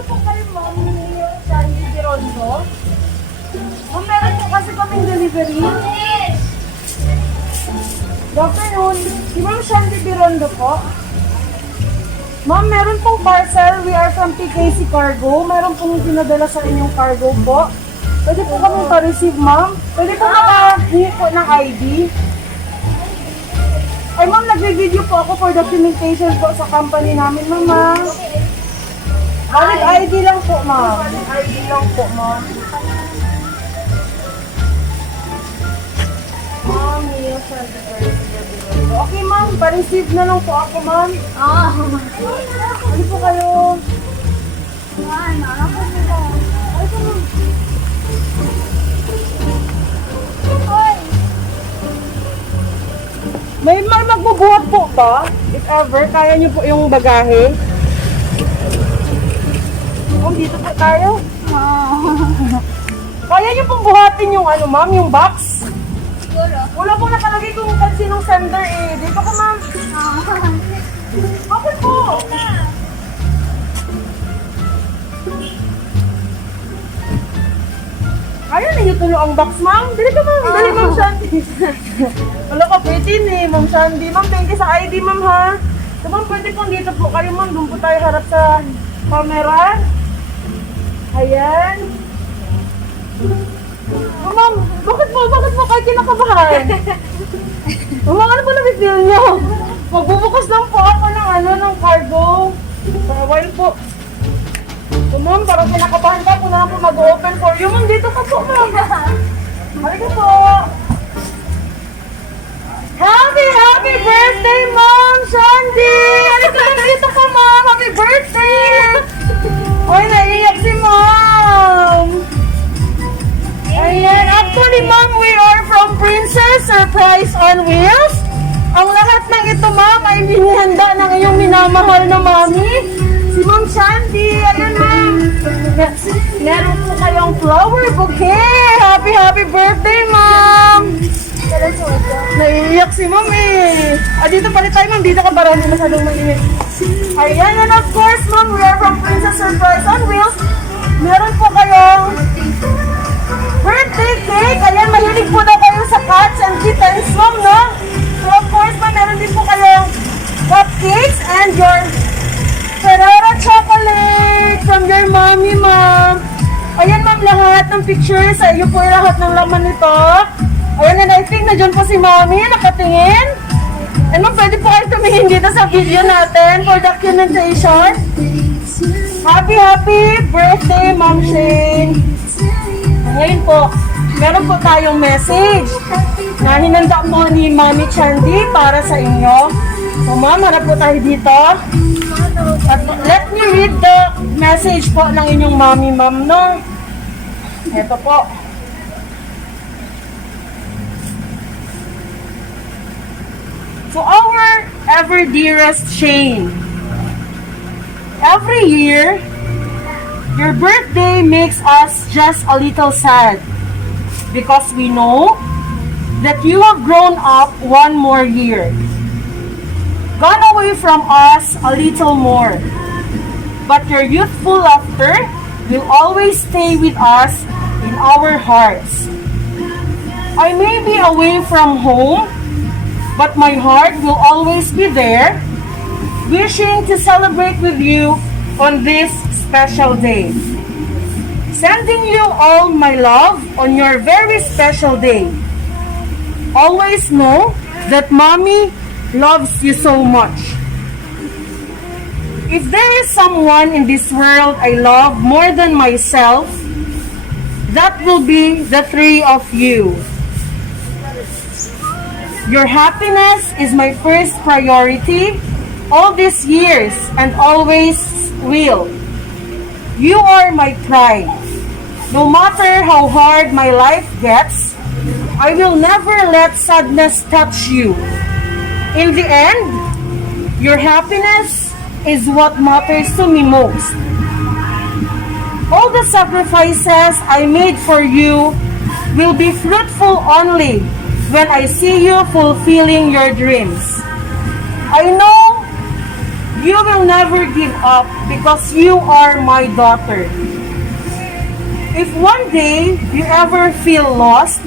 Nandito po kayo, ma'am, ni Sandy Girondo. Ma'am, meron po kasi kaming delivery. Good afternoon. Si Ma'am Sandy Girondo po. Ma'am, meron pong parcel. We are from PKC Cargo. Meron pong pinadala sa inyong cargo po. Pwede po kami pa-receive, ma'am. Pwede po makahingi po ng ID. Ay, ma'am, nagre-video po ako for documentation po sa company namin, ma'am. Valid ID lang po, ma'am. Valid ID lang po, ma'am. Ma'am, yes, okay, ma'am. Pa-receive na lang po ako, ma'am. Ano po kayo? Ano po nila? Ay, po, ma'am. May magbubuhat po ba? If ever, kaya niyo po yung bagahe? Ma'am, dito po tayo. Kaya niyo pong buhatin yung ano, ma'am, yung box? Wala pong nakalagay kung sinong sender eh. Dito ko, ma'am. Bakit po? Ayaw ninyo tulo ang box, ma'am. Dali ka, ma'am. Dali, ma'am Sandy. Wala ka, pwede ni ma'am Sandy. Ma'am, thank you sa ID, ma'am, ha? So, ma'am, pwede pong dito po kayo, ma'am. Doon po tayo harap sa camera. Ayan. Oh, ma'am, bakit po kayo kinakabahan? Oh, ma'am, ano po na-feel nyo? Magbubukas lang po ako ng cargo. For a while po. So, ma'am, parang kinakabahan ka. Kung na lang po mag-open for you. Ma'am, dito ka po, ma'am. Halika po. Happy birthday, Ma'am Sandy! Halika lang dito ka, ma'am. Happy birthday! Ay, naiiyak si ma'am. Ayan, actually, ma'am, we are from Princess Surprise on Wheels. Ang lahat ng ito, ma'am, ay binihanda ng iyong minamahal na mami. Si Ma'am Sandy, ayan, ma'am. Meron po kayong flower bouquet. Happy birthday, ma'am. Naiiyak si ma'am eh. Dito pala tayo, ma'am. Dito ka para hindi masyadong mainit. Ayan, and of course, ma'am, we are from Princess Surprise on Wheels. Meron po kayong birthday cake. Ayan, mahilig po daw kayo sa cats and kittens, ma'am, no? So, of course, ma'am, meron din po kayong cupcakes and your Ferrero chocolate from your mommy, ma'am. Ayan, ma'am, lahat ng pictures. Sa iyo po lahat ng laman nito. Ayan, and I think na dyan po si mommy, nakatingin. And ma'am, pwede po kayo tumingin dito sa video natin for documentation. Happy birthday, Ma'am Shane. Ngayon po, meron po tayong message na hinanda po ni Mami Chandy para sa inyo. So, ma'am, harap po tayo dito. At let me read the message po ng inyong mami, ma'am, no? Ito po. To our ever dearest Shane, every year, your birthday makes us just a little sad because we know that you have grown up one more year, gone away from us a little more, but your youthful laughter will always stay with us in our hearts. I may be away from home, but my heart will always be there, wishing to celebrate with you on this special day. Sending you all my love on your very special day. Always know that Mommy loves you so much. If there is someone in this world I love more than myself, that will be the three of you. Your happiness is my first priority all these years and always will. You are my pride. No matter how hard my life gets, I will never let sadness touch you. In the end, your happiness is what matters to me most. All the sacrifices I made for you will be fruitful only when I see you fulfilling your dreams. I know you will never give up because you are my daughter. If one day you ever feel lost,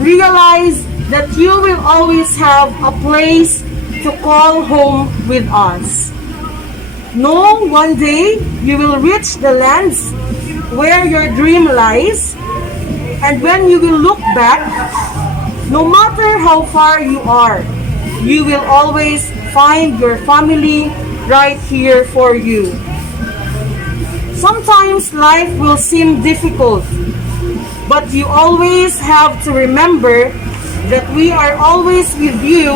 realize that you will always have a place to call home with us. Know one day you will reach the lands where your dream lies, and when you will look back, no matter how far you are, you will always find your family right here for you. Sometimes life will seem difficult, but you always have to remember that we are always with you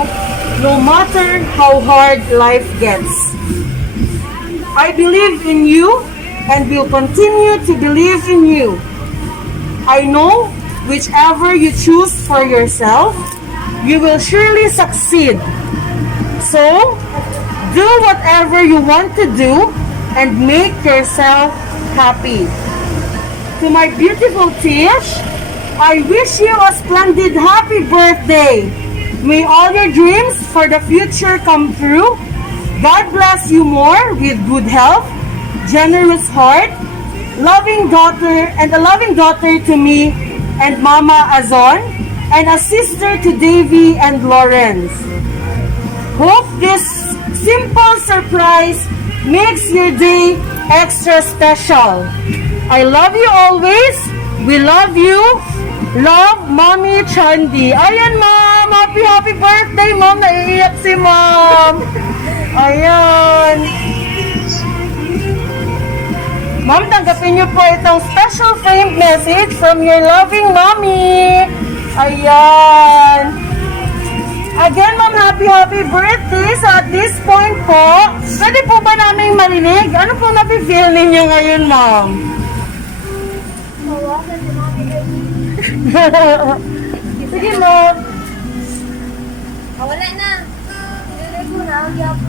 no matter how hard life gets. I believe in you and will continue to believe in you. I know whichever you choose for yourself, you will surely succeed. So, do whatever you want to do and make yourself happy. To my beautiful Tish, I wish you a splendid happy birthday. May all your dreams for the future come true. God bless you more with good health, generous heart, loving daughter, and a loving daughter to me and Mama Azon, and a sister to Davy and Lawrence. Hope this simple surprise makes your day extra special. I love you always. We love you. Love, Mommy Chandi. Ayan, Mom. Happy birthday, Mom. Naiiyak si Mom. Ayan. Mom, tanggapin niyo po itong special framed message from your loving Mommy. Ayan. Again, Ma'am, happy birthday. So at this point po, pwede po ba namin marinig? Ano po nafe-feel ninyo ngayon, Ma'am? Mawakan si Mami Baby. Sige, Ma'am. Wala na. Nilagay ko na.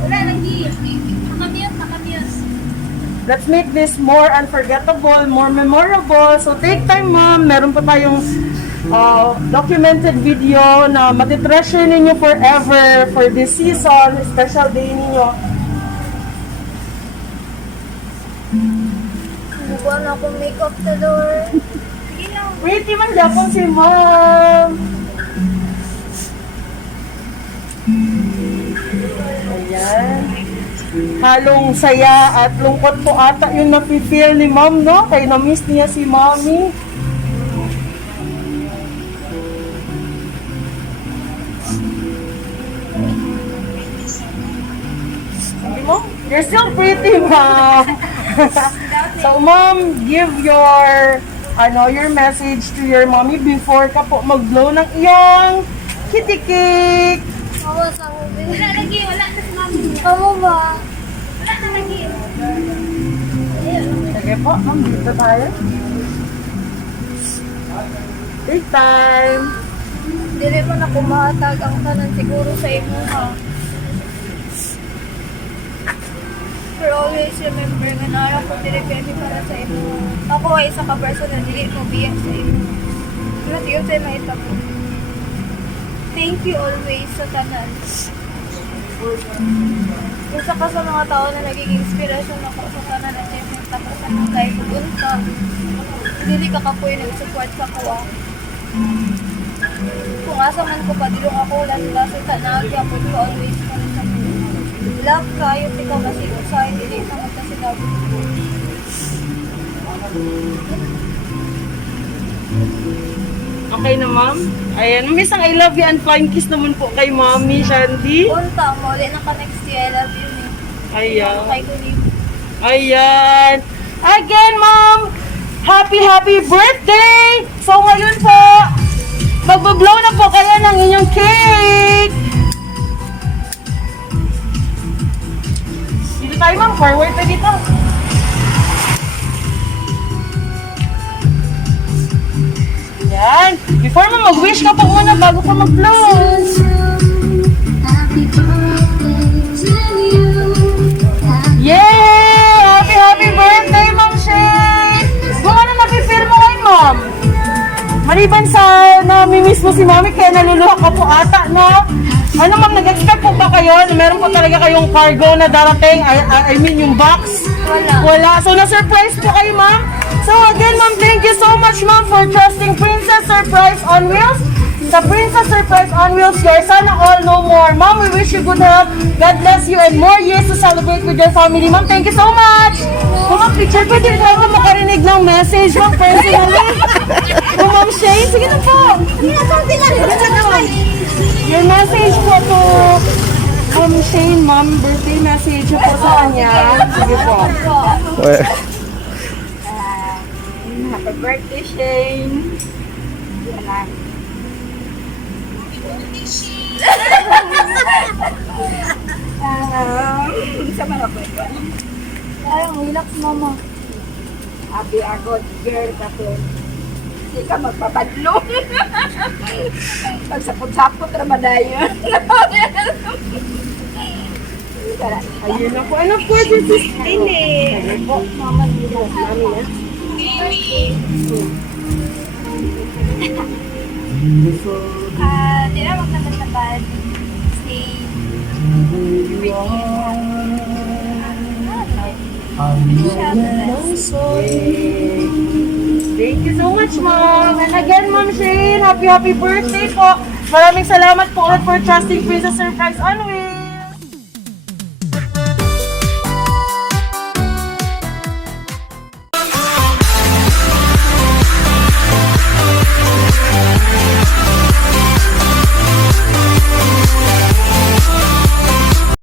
Wala lagi. Nakamute. Let's make this more unforgettable, more memorable. So take time, Ma'am. Meron pa tayong documented video na matitreasure ninyo forever for this season, special day ninyo. Mukha na akong makeup sa door. Sige lang. Pretty man Japon si Ma'am. Ayan. Halong saya at lungkot po ata yung nafe-feel ni Ma'am, no? Kaya na-miss niya si Mommy. Mom, you're still pretty, Mom. So, Mom, give your message to your mommy before ka po mag-blow ng iyong kitty cake. Mawa sa movie. Wala lagi. Wala na si Mami. Kamu ba? Wala na lagi. Sige po, Ma'am, dito tayo. Take time. Dili mo na kumahatag ang tanan siguro sa imo ha. Pero always remember nga naara ko dili kami para sa imo. Ako ay isa ka person na dili mo biyak sa imo. Wala tiyo sa'yo mahitabo. Thank you always sa tanan. Isa ka sa mga tao na naging inspirasyon ako sa tanan at achievement ako sa mga kahit unta. Dili ka kapoy nag-support sa kuwa. Kung asa man ko pa, dilong ako last-last sa tanag, yapon ko always ka rin sa mga. Love kayo, di ka masigot sa akin, dili ka magkasilabi. Okay na, Ma'am? Ayan, may isang I love you and flying kiss naman po kay Mommy Shandy. Unta mo, ulit na ka next year, I love you me. Ayan. Kay Kulim. Ayan. Again, Ma'am, happy birthday! So, ngayon po, magbo-blow na po kayo ng inyong cake! Dito tayo, Ma'am. Forward pa dito. Ayan. Before mo mag-wish ka po muna bago ka mag-blow. Yay! Happy birthday, Ma'am Shane! Kung ano nafe-feel mo ngayon, Ma'am? Maliban sa namimiss mo si Mami, kaya naluluha ka po ata, no? Ano ma'am, nag-expect po ba kayo na meron po talaga kayong cargo na darating? I mean yung box? Wala. So na-surprise po kayo ma'am? So again ma'am, thank you so much ma'am for trusting Princess Surprise on Wheels. Sa Princess Surprise on Wheels, your sana all no more. Ma'am, we wish you good health. God bless you and more years to celebrate with your family. Ma'am, thank you so much. Ma'am, picture ko din po ako makarinig ng message ma'am personally. Ma'am Shane, sige na po. Your message po to Shane, ma'am, birthday message po sa kanya. Sige po. Happy birthday, Shane. Sa mga po ito. Ayong, relax mama. Abi ako, girl, kasi hindi ka magpapadlong. Pagsapot-sapot, ramadayon. Ayun na po. Ano po, this is Tine. Ayun po. Mama, Mami na. di na magnaman stay Thank you so much, Mom. And again, Ma'am Shane, happy birthday po. Maraming salamat po ulit for trusting Princess Surprise on Wheels.